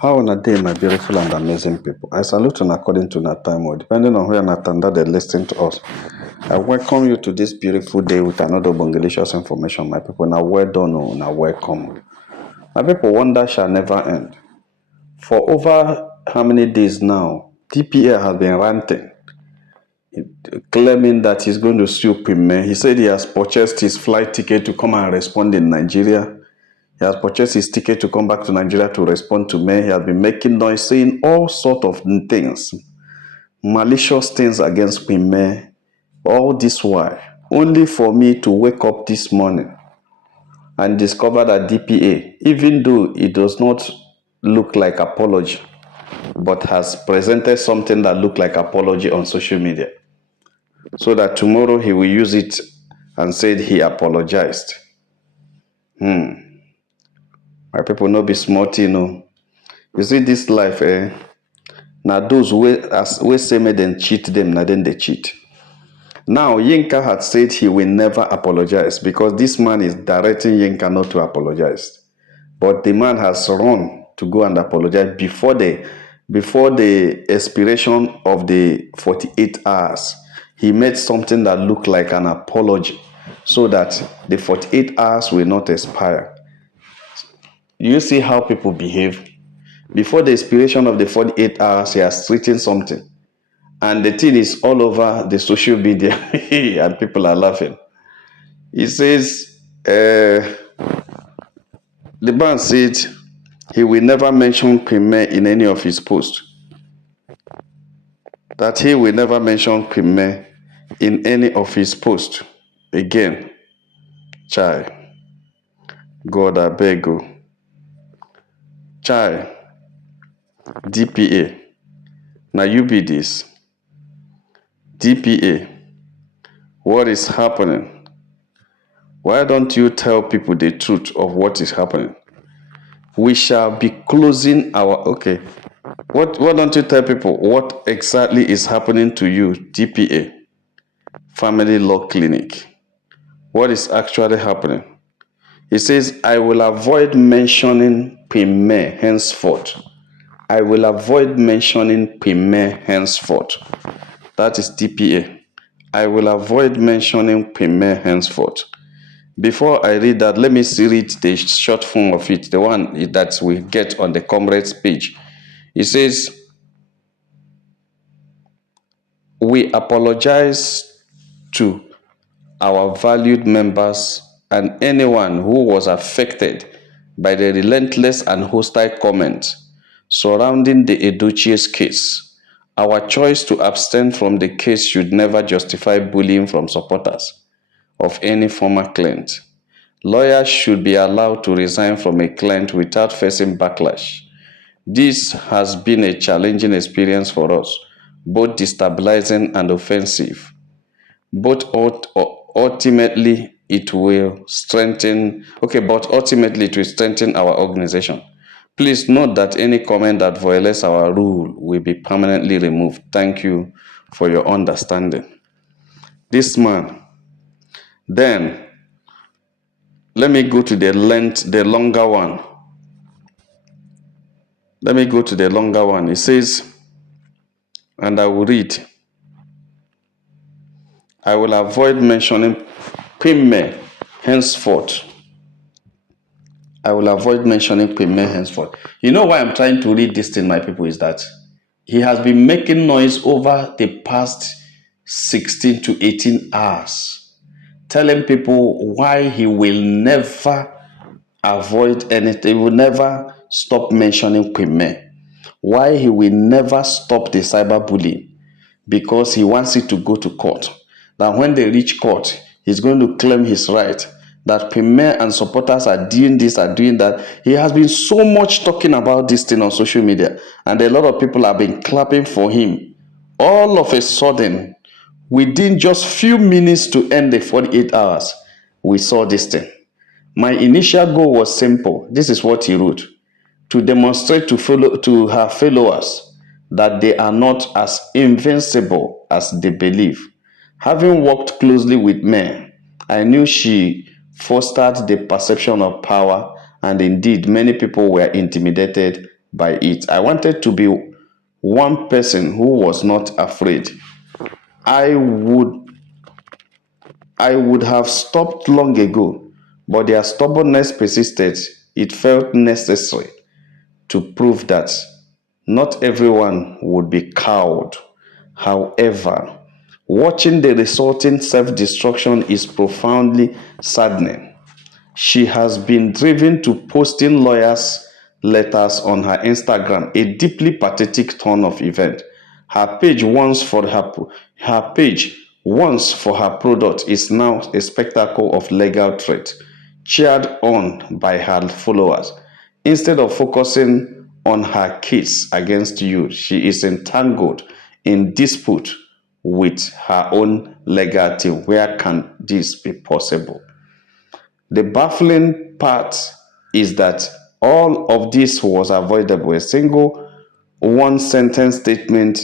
How on a day, my beautiful and amazing people? I salute you according to that time, or depending on where Natanda they listen to us. I welcome you to this beautiful day with another Bongalicious information, my people. Now, well done, now welcome. My people, wonder shall never end. For over how many days now, TPA has been ranting, claiming that he's going to sue Premier. He said he has purchased his flight ticket to come and respond in Nigeria. He has purchased his ticket to come back to Nigeria to respond to me. He has been making noise, saying all sort of things, malicious things against me. All this while, only for me to wake up this morning and discover that DPA, even though it does not look like apology, but has presented something that looked like apology on social media, so that tomorrow he will use it and said he apologized. My people no be smart, you know. You see this life, now those we say me then cheat them, now then they cheat. Now Yinka had said he will never apologize because this man is directing Yinka not to apologize. But the man has run to go and apologize before the expiration of the 48 hours. He made something that looked like an apology so that the 48 hours will not expire. You see how people behave? Before the expiration of the 48 hours, he has written something. And the thing is all over the social media and people are laughing. He says, the man said he will never mention Premier in any of his posts. That he will never mention Premier in any of his posts. Again, chai, God I beg you. Chai, DPA, now you be this. DPA, what is happening? Why don't you tell people the truth of what is happening? We shall be closing our... Okay. Why don't you tell people what exactly is happening to you, DPA, Family Law Clinic? What is actually happening? He says, I will avoid mentioning Premier henceforth. I will avoid mentioning Premier henceforth. That is DPA. I will avoid mentioning Premier henceforth. Before I read that, let me read the short form of it, the one that we get on the comrades page. It says, we apologize to our valued members and anyone who was affected by the relentless and hostile comments surrounding the Edochie's case. Our choice to abstain from the case should never justify bullying from supporters of any former client. Lawyers should be allowed to resign from a client without facing backlash. This has been a challenging experience for us, both destabilizing and offensive. But ultimately it will strengthen our organization. Please note that any comment that violates our rule will be permanently removed. Thank you for your understanding. This man. Then let me go to the longer one. Let me go to the longer one. It says, and I will read, I will avoid mentioning Premier henceforth. I will avoid mentioning Premier henceforth. You know why I'm trying to read this thing, my people, is that he has been making noise over the past 16 to 18 hours, telling people why he will never avoid anything, he will never stop mentioning Premier, why he will never stop the cyberbullying, because he wants it to go to court. That when they reach court, he's going to claim his right, that Premier and supporters are doing this, are doing that. He has been so much talking about this thing on social media, and a lot of people have been clapping for him. All of a sudden, within just few minutes to end the 48 hours, we saw this thing. My initial goal was simple. This is what he wrote: to demonstrate to her followers that they are not as invincible as they believe. Having worked closely with me, I knew she fostered the perception of power, and indeed many people were intimidated by it. I wanted to be one person who was not afraid. I would I would have stopped long ago, but their stubbornness persisted. It felt necessary to prove that not everyone would be cowed. However, watching the resulting self destruction is profoundly saddening. She has been driven to posting lawyers' letters on her Instagram, a deeply pathetic turn of event. Her page once for her page once for her product is now a spectacle of legal threat, cheered on by her followers. Instead of focusing on her case against you, she is entangled in dispute with her own legal team. Where can this be possible? The baffling part is that all of this was avoidable. A single one sentence statement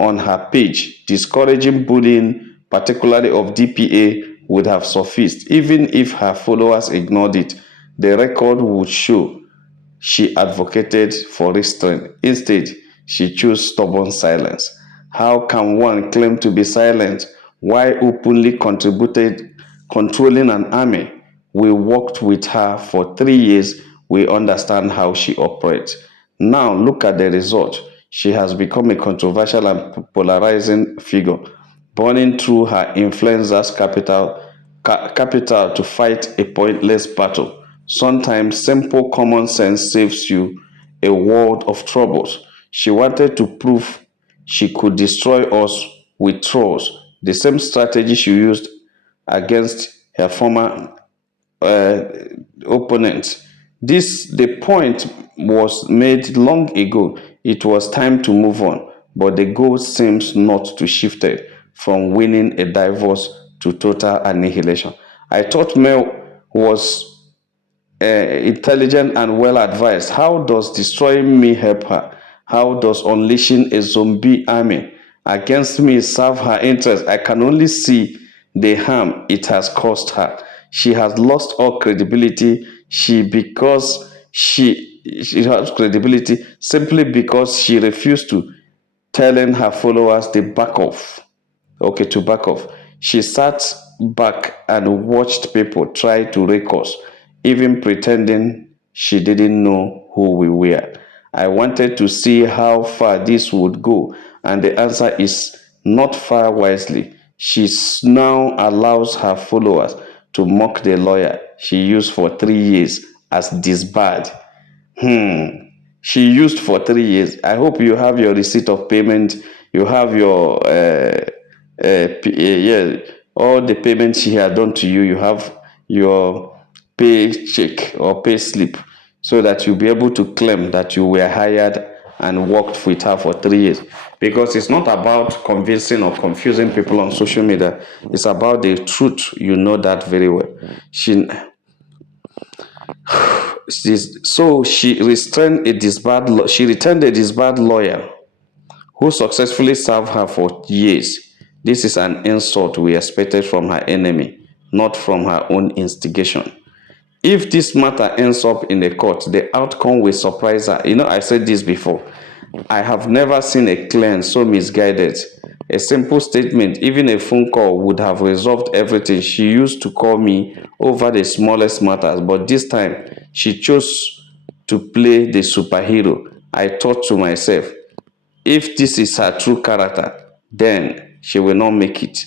on her page discouraging bullying, particularly of DPA, would have sufficed. Even if her followers ignored it, the record would show she advocated for restraint. Instead, she chose stubborn silence. How can one claim to be silent while openly contributed controlling an army? We worked with her for 3 years. We understand how she operates. Now look at the result. She has become a controversial and polarizing figure, burning through her influencer's capital to fight a pointless battle. Sometimes simple common sense saves you a world of troubles. She wanted to prove she could destroy us with trolls, the same strategy she used against her former uh, opponent. The point was made long ago. It was time to move on, but the goal seems not to shifted from winning a divorce to total annihilation. I thought Mel was intelligent and well advised. How does destroying me help her? How does unleashing a zombie army against me serve her interest? I can only see the harm it has caused her. She has lost all credibility. She has credibility simply because she refused to telling her followers they back off. Okay, to back off. She sat back and watched people try to rake us, even pretending she didn't know who we were. I wanted to see how far this would go, and the answer is not far wisely. She now allows her followers to mock the lawyer she used for 3 years as disbarred. She used for 3 years. I hope you have your receipt of payment. You have your yeah, all the payments she had done to you. You have your pay check or pay slip, so that you'll be able to claim that you were hired and worked with her for 3 years. Because it's not about convincing or confusing people on social media. It's about the truth. You know that very well. She restrained a disbarred. She retained a disbarred lawyer who successfully served her for years. This is an insult we expected from her enemy, not from her own instigation. If this matter ends up in the court, the outcome will surprise her. I said this before. I have never seen a client so misguided. A simple statement, even a phone call, would have resolved everything. She used to call me over the smallest matters, but this time she chose to play the superhero. I thought to myself, if this is her true character, then she will not make it.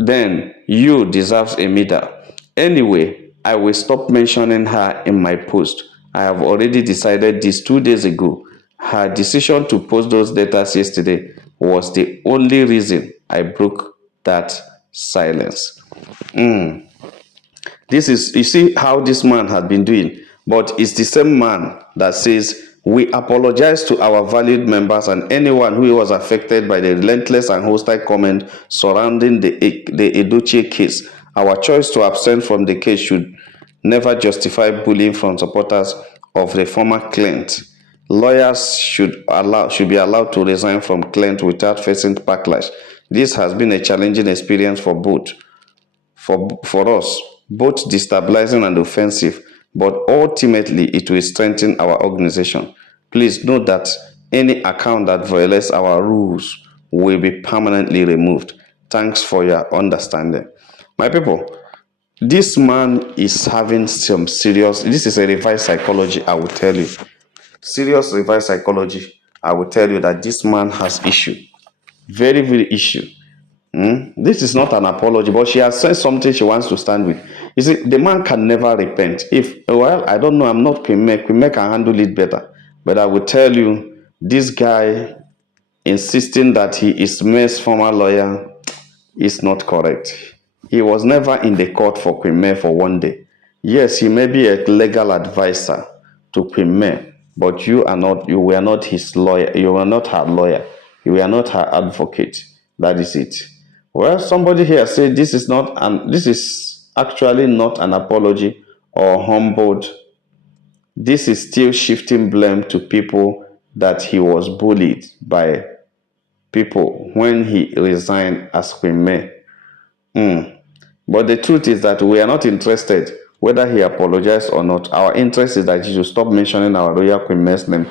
Then you deserves a medal. Anyway, I will stop mentioning her in my post. I have already decided this 2 days ago. Her decision to post those letters yesterday was the only reason I broke that silence. This is, you see how this man had been doing, but it's the same man that says, we apologize to our valued members and anyone who was affected by the relentless and hostile comment surrounding the Edochie case. Our choice to abstain from the case should never justify bullying from supporters of the former client. Lawyers should be allowed to resign from client without facing backlash. This has been a challenging experience for us, both destabilizing and offensive, but ultimately it will strengthen our organization. Please note that any account that violates our rules will be permanently removed. Thanks for your understanding. My people, this man is having some serious, this is a reverse psychology, I will tell you. Serious reverse psychology. I will tell you that this man has issue. Very, very issue. This is not an apology, but she has said something she wants to stand with. You see, the man can never repent. If, well, I don't know, I'm not Kwime. Kwime can handle it better. But I will tell you, this guy insisting that he is May's former lawyer is not correct. He was never in the court for Kwime for one day. Yes, he may be a legal advisor to Kwime, but you were not his lawyer. You were not her lawyer. You were not her advocate. That is it. Well, somebody here said this is actually not an apology or humbled. This is still shifting blame to people that he was bullied by people when he resigned as Kwime. But the truth is that we are not interested whether he apologized or not. Our interest is that he should stop mentioning our royal Kwime's name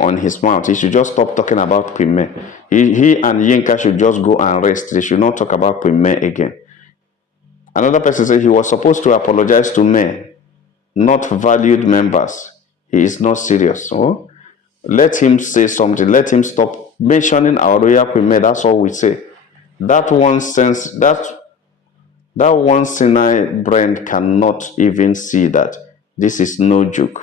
on his mouth. He should just stop talking about Kwime. He and Yinka should just go and rest. They should not talk about Kwime again. Another person said he was supposed to apologize to men, not valued members. He is not serious. Oh, let him say something. Let him stop mentioning our royal Kwime. That's all we say. That one senile brain cannot even see that this is no joke.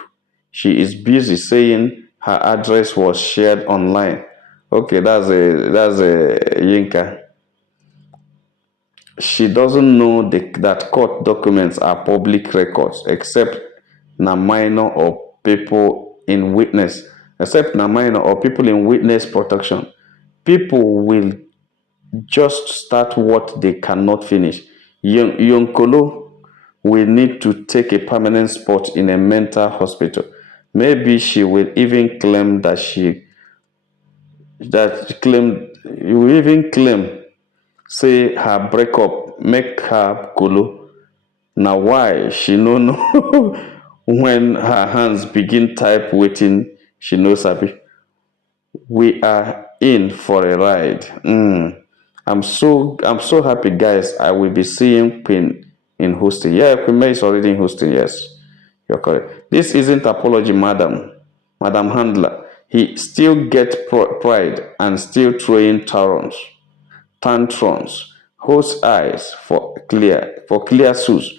She is busy saying her address was shared online. Okay, that's a Yinka. She doesn't know that court documents are public records, except na minor or people in witness, except na minor or people in witness protection. People will just start what they cannot finish. Yonkolo will need to take a permanent spot in a mental hospital. Maybe she will even claim you will even claim, say her breakup make her kolo. Now why she no know when her hands begin type waiting, she knows happy. We are in for a ride. I'm so happy, guys. I will be seeing Queen in Houston. Yeah, Queen May is already in Houston. Yes, you're correct. This isn't apology, Madam Handler. He still get pride and still throwing tantrums. Whose eyes for clear shoes.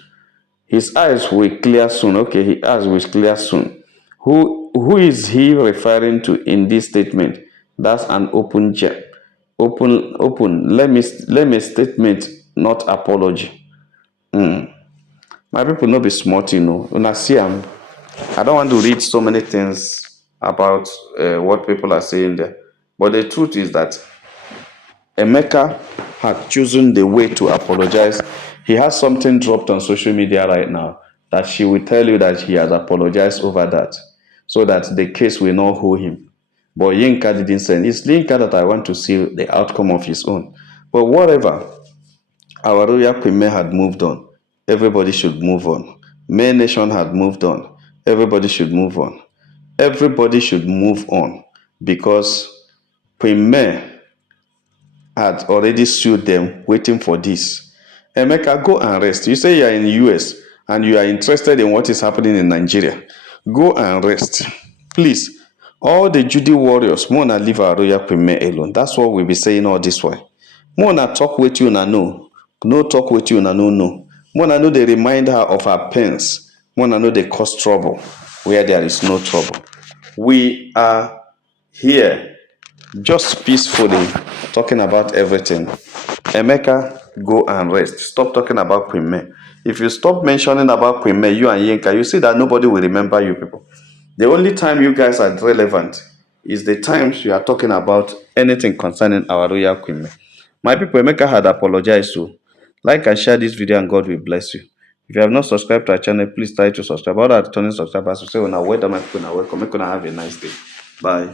His eyes will clear soon. Okay, his eyes will clear soon. Who is he referring to in this statement? That's an open gem. Open. Let me statement, not apology. My people no be smart, Una see I don't want to read so many things about what people are saying there. But the truth is that Emeka had chosen the way to apologize. He has something dropped on social media right now that she will tell you that he has apologized over that so that the case will not hold him. But Yinka didn't say. It's Yinka that I want to see the outcome of his own. But whatever, our royal Kwime had moved on. Everybody should move on. May Nation had moved on. Everybody should move on. Everybody should move on because Kwime had already sued them, waiting for this. Emeka, go and rest. You say you are in the US and you are interested in what is happening in Nigeria. Go and rest. Please, all the Judy warriors, Mona leave our royal Kwime alone. That's what we'll be saying all this way. Mona talk with you na no. No talk with you na no. Mona know they remind her of her pains. Mona know they cause trouble where there is no trouble. We are here just peacefully talking about everything. Emeka, go and rest. Stop talking about Kwime. If you stop mentioning about Kwime, you and Yinka, you see that nobody will remember you people. The only time you guys are relevant is the times you are talking about anything concerning our royal Kwime. My people, Emeka had apologized to. Like and share this video and God will bless you. If you have not subscribed to our channel, please try to subscribe. All our returning subscribers will say, when I wait, my people, welcome. Make have a nice day. Bye.